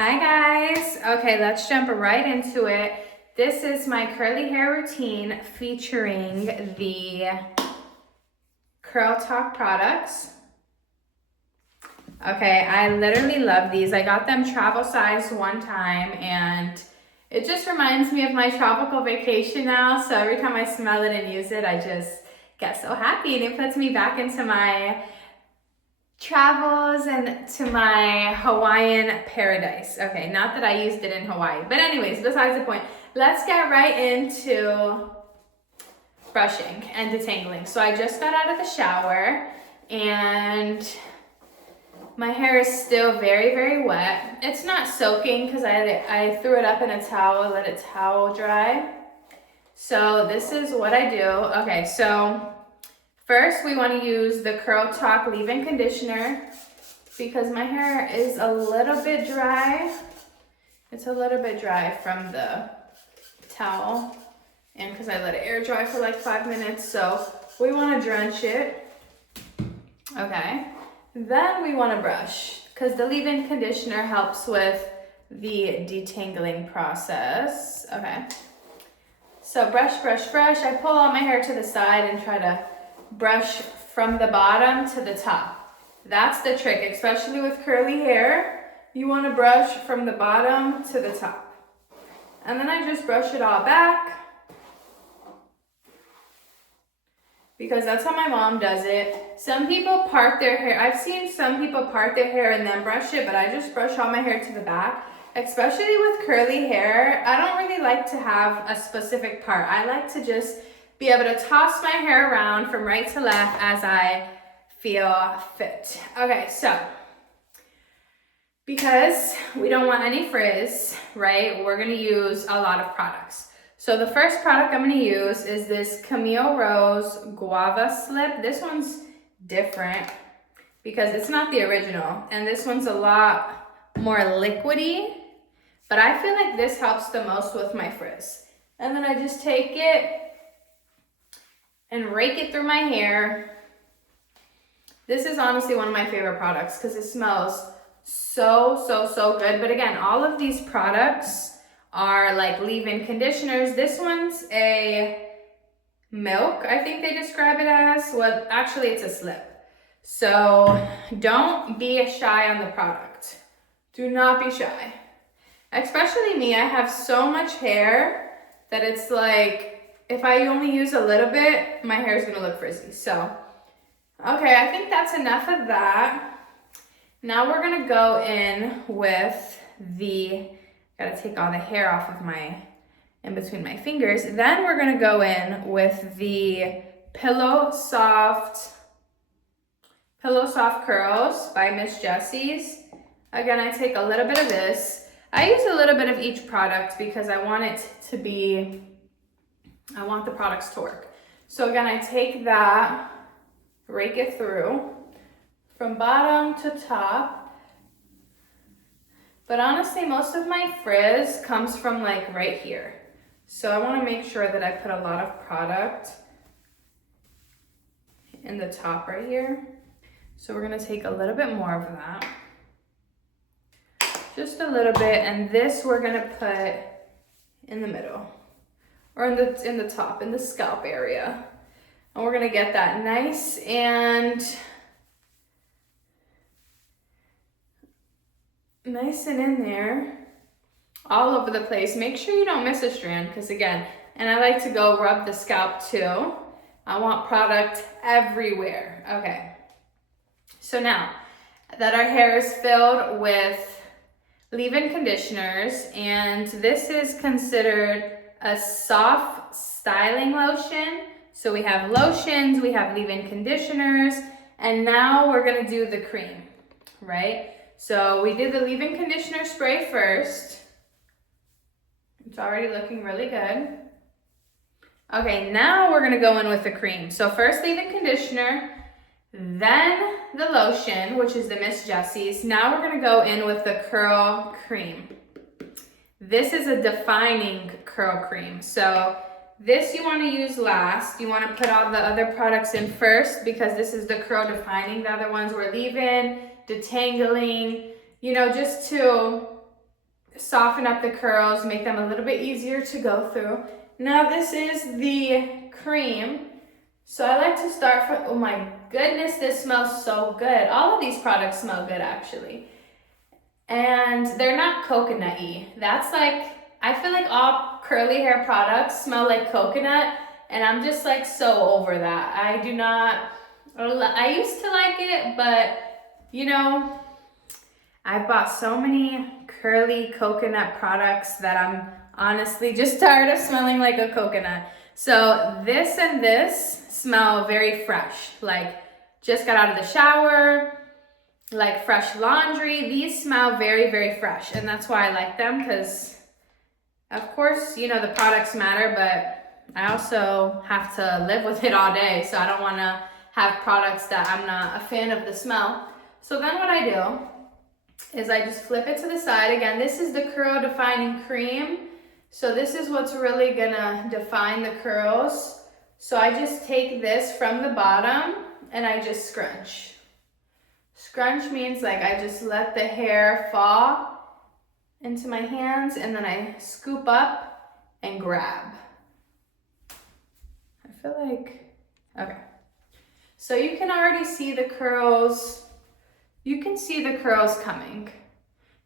Hi guys. Okay, let's jump right into it. This is my curly hair routine featuring the Curl Talk products. Okay, I literally love these. I got them travel size one time and it just reminds me of my tropical vacation now. So every time I smell it and use it, I just get so happy and it puts me back into my travels and to my Hawaiian paradise. Okay, not that I used it in Hawaii, but anyways, besides the point, let's get right into brushing and detangling. So I just got out of the shower and my hair is still very, very wet. It's not soaking because I threw it up in a towel, let it towel dry. So this is what I do. Okay, so first, we want to use the Curl Talk leave-in conditioner because my hair is a little bit dry. It's a little bit dry from the towel and because I let it air dry for like 5 minutes. So we want to drench it. Okay. Then we want to brush because the leave-in conditioner helps with the detangling process. Okay. So brush, brush, brush. I pull all my hair to the side and try to brush from the bottom to the top. That's the trick, especially with curly hair. You want to brush from the bottom to the top. And then I just brush it all back because that's how my mom does it. Some people part their hair. I've seen some people part their hair and then brush it, but I just brush all my hair to the back. Especially with curly hair, I don't really like to have a specific part. I like to just be able to toss my hair around from right to left as I feel fit. Okay, so because we don't want any frizz, right, we're gonna use a lot of products. So the first product I'm gonna use is this Camille Rose Guava Slip. This one's different because it's not the original, and this one's a lot more liquidy, but I feel like this helps the most with my frizz. And then I just take it and rake it through my hair. This is honestly one of my favorite products because it smells so good. But again, all of these products are like leave-in conditioners. This one's a milk, I think they describe it as. Well, actually it's a slip. So don't be shy on the product. Do not be shy. Especially me, I have so much hair that it's like, if I only use a little bit, my hair is gonna look frizzy. So, okay, I think that's enough of that. Now we're gonna go in with gotta take all the hair off of in between my fingers. Then we're gonna go in with the Pillow Soft Curls by Miss Jessie's. Again, I take a little bit of this. I use a little bit of each product because I want the products to work. So again, I take that, rake it through from bottom to top. But honestly, most of my frizz comes from like right here. So I want to make sure that I put a lot of product in the top right here. So we're going to take a little bit more of that. Just a little bit, and this we're going to put in the middle. Or in the top, in the scalp area. And we're gonna get that nice and in there, all over the place. Make sure you don't miss a strand, because again, and I like to go rub the scalp too. I want product everywhere. Okay. So now that our hair is filled with leave-in conditioners, and this is considered a soft styling lotion. So we have lotions, we have leave-in conditioners, and now we're gonna do the cream, right? So we did the leave-in conditioner spray first. It's already looking really good. Okay, now we're gonna go in with the cream. So first leave-in conditioner, then the lotion, which is the Miss Jessie's. Now we're gonna go in with the curl cream. This is a defining curl cream. So this you want to use last. You want to put all the other products in first because this is the curl defining. The other ones were leave-in, detangling, you know, just to soften up the curls, make them a little bit easier to go through. Now this is the cream. So I like to start from, oh my goodness, this smells so good. All of these products smell good actually. And they're not coconut-y. That's like, I feel like all curly hair products smell like coconut, and I'm just like so over that. I used to like it, but you know, I've bought so many curly coconut products that I'm honestly just tired of smelling like a coconut. So this and this smell very fresh, like just got out of the shower, like fresh laundry. These smell very, very fresh, and that's why I like them, because of course, you know, the products matter, but I also have to live with it all day, so I don't want to have products that I'm not a fan of the smell. So then what I do is I just flip it to the side. Again, this is the curl defining cream. So this is what's really gonna define the curls. So I just take this from the bottom and I just scrunch. Scrunch means like I just let the hair fall into my hands and then I scoop up and grab. I feel like, okay. So you can already see the curls. You can see the curls coming.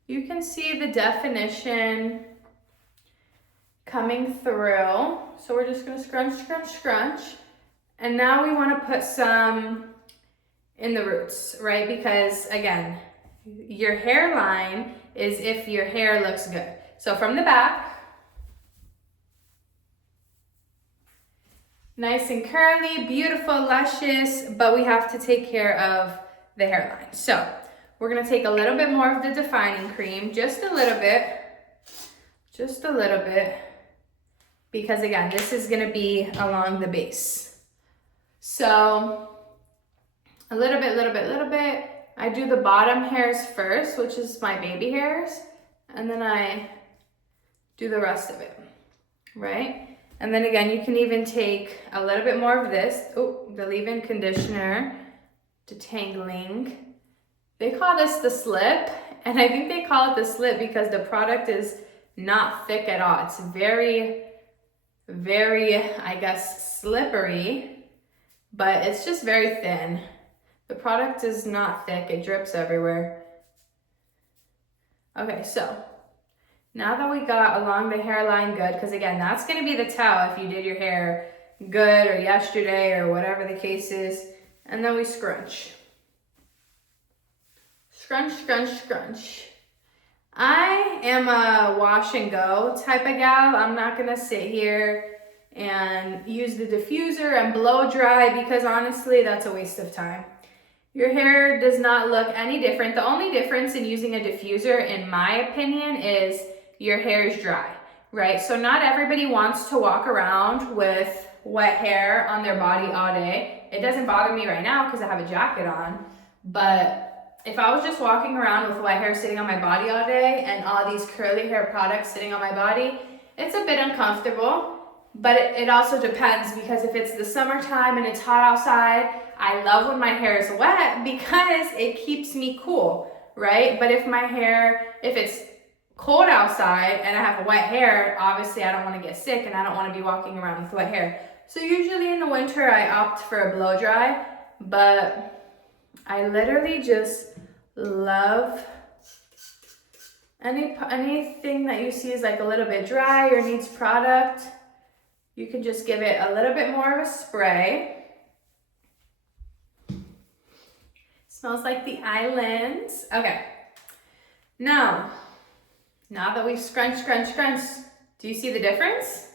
You can see the definition coming through. So we're just gonna scrunch, scrunch, scrunch. And now we wanna put some in the roots, right? Because again, your hairline is if your hair looks good. So from the back, nice and curly, beautiful, luscious, but we have to take care of the hairline. So we're gonna take a little bit more of the defining cream, just a little bit, because again, this is gonna be along the base. So a little bit. I do the bottom hairs first, which is my baby hairs, and then I do the rest of it, right? And then again, you can even take a little bit more of this, the leave-in conditioner, detangling. They call this the slip, and I think they call it the slip because the product is not thick at all. It's very, very, I guess, slippery, but it's just very thin. The product is not thick, it drips everywhere. Okay, so now that we got along the hairline good, because again, that's gonna be the tell if you did your hair good or yesterday or whatever the case is, and then we scrunch. Scrunch, scrunch, scrunch. I am a wash and go type of gal. I'm not gonna sit here and use the diffuser and blow dry because honestly, that's a waste of time. Your hair does not look any different. The only difference in using a diffuser, in my opinion, is your hair is dry, right? So not everybody wants to walk around with wet hair on their body all day. It doesn't bother me right now because I have a jacket on, but if I was just walking around with wet hair sitting on my body all day and all these curly hair products sitting on my body, it's a bit uncomfortable. But it also depends, because if it's the summertime and it's hot outside, I love when my hair is wet because it keeps me cool, right? But if it's cold outside and I have wet hair, obviously I don't want to get sick and I don't want to be walking around with wet hair. So usually in the winter I opt for a blow dry, but I literally just love anything that you see is like a little bit dry or needs product. You can just give it a little bit more of a spray. Smells like the islands. Okay. Now that we've scrunched, do you see the difference?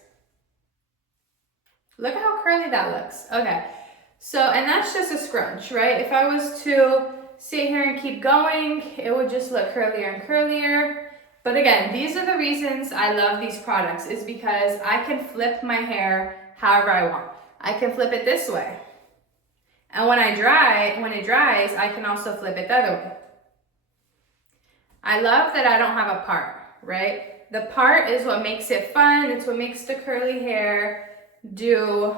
Look at how curly that looks. Okay. So, and that's just a scrunch, right? If I was to sit here and keep going, it would just look curlier and curlier. But again, these are the reasons I love these products, is because I can flip my hair however I want. I can flip it this way. And when it dries, I can also flip it the other way. I love that I don't have a part, right? The part is what makes it fun. It's what makes the curly hair do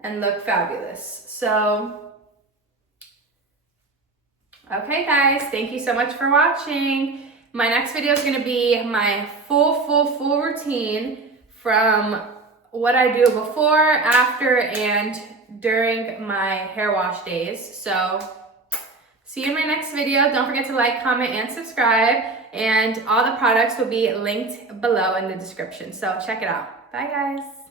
and look fabulous. So, okay guys, thank you so much for watching. My next video is gonna be my full routine from what I do before, after, and during my hair wash days. So see you in my next video. Don't forget to like, comment, and subscribe. And all the products will be linked below in the description. So check it out. Bye guys.